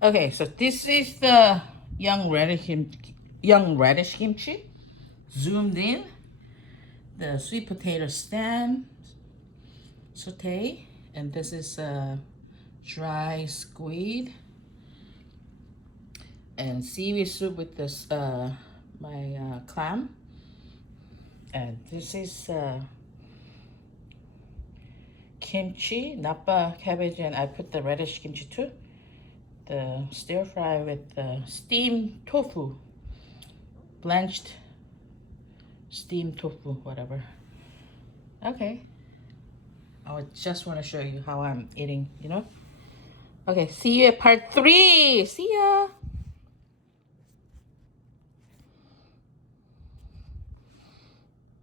Okay, so this is the young radish kimchi. Zoomed in. The sweet potato stem saute, and this is dry squid and seaweed soup with this my clam. And this is kimchi, napa cabbage, and I put the radish kimchi too. The stir fry with the steamed tofu, blanched steamed tofu, whatever. Okay. I just want to show you how I'm eating, you know? Okay, see you at part 3. See ya.